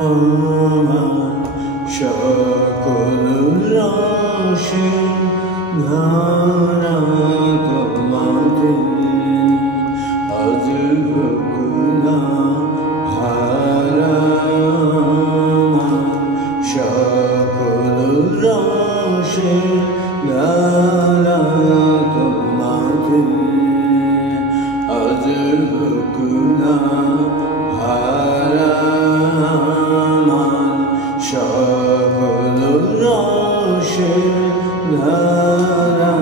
আমার সকল রাশি ধারা তোমাতে আজ হোক না হারা। সকল রাশি ধারা তোমাতে আজ হোক না হারা। সকল রাশি ধারা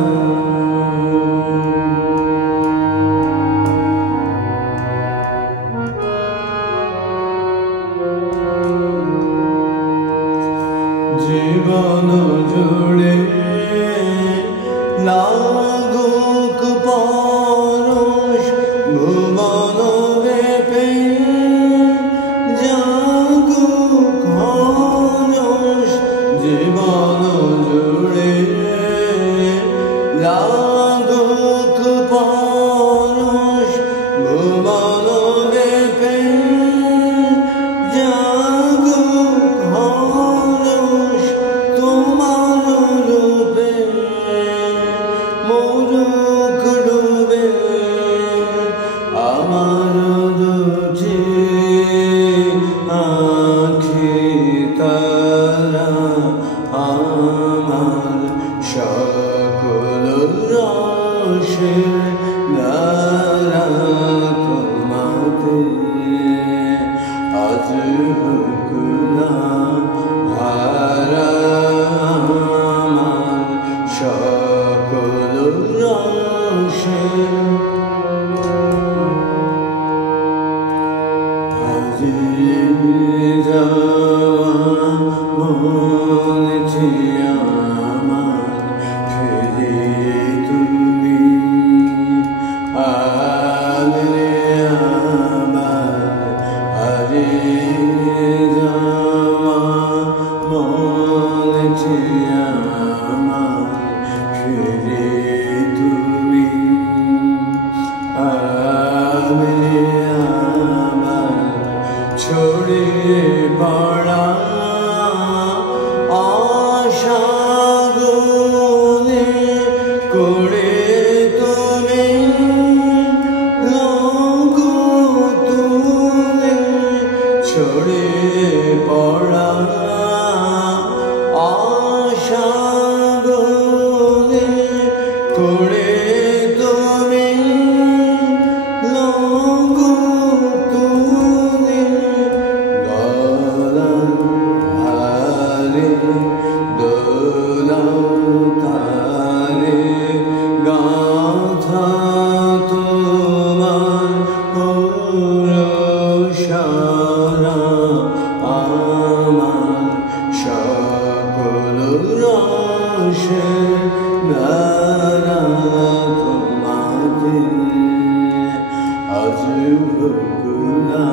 জীবন জুড়ে লাগুক পরশ ভুবন ব্যাপী জাগুক হরষ। জীবন জুড়ে লাগুক পরশ ভুবন ব্যাপী জাগুক হরষ। তোমার রূপে মোরক ডুবে আমার দুটি আঁখি তারা। আমার সকল রাশি ধারা তোমাতে আজ হোক না হারা। আমার সকল রাশি হারিয়ে যাওয়া মনেছি আমার ফিরিয়ে তুমি আনলে আমার। হারিয়ে যাওয়া মনেছি আমার ফিরিয়ে তুমি আনলে আমার। ছড়িয়ে পড়া আশাগুলি করে তুমি লঘু তুলে। ছড়িয়ে পড়া আশাগুলি করে তুমি লঘু তুলে। দোলাও তারে গাথা তোমার পুরুষারা। আমার সকল রাশি ধারা তোমাতে আজ হোক না